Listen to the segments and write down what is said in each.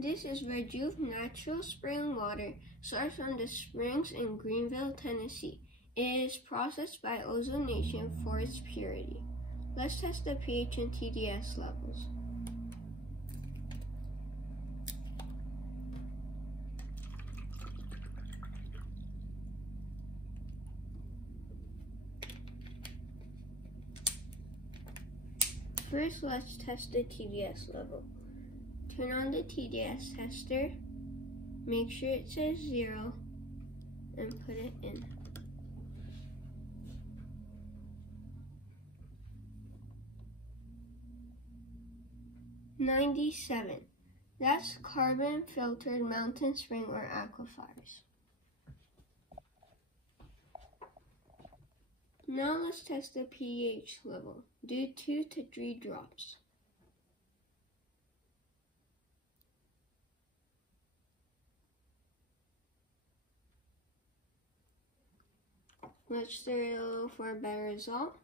This is Rejuv natural spring water sourced from the springs in Greenville, Tennessee. It is processed by ozonation for its purity. Let's test the pH and TDS levels. First, let's test the TDS level. Turn on the TDS tester, make sure it says 0, and put it in. "97. That's carbon-filtered mountain spring or aquifers. Now let's test the pH level. Do 2 to 3 drops. Let's stir it a little for a better result.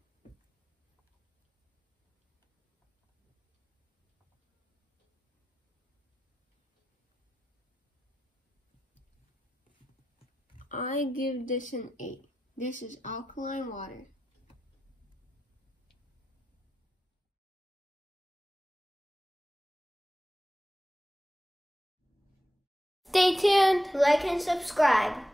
I give this an 8. This is alkaline water. Stay tuned, like and subscribe.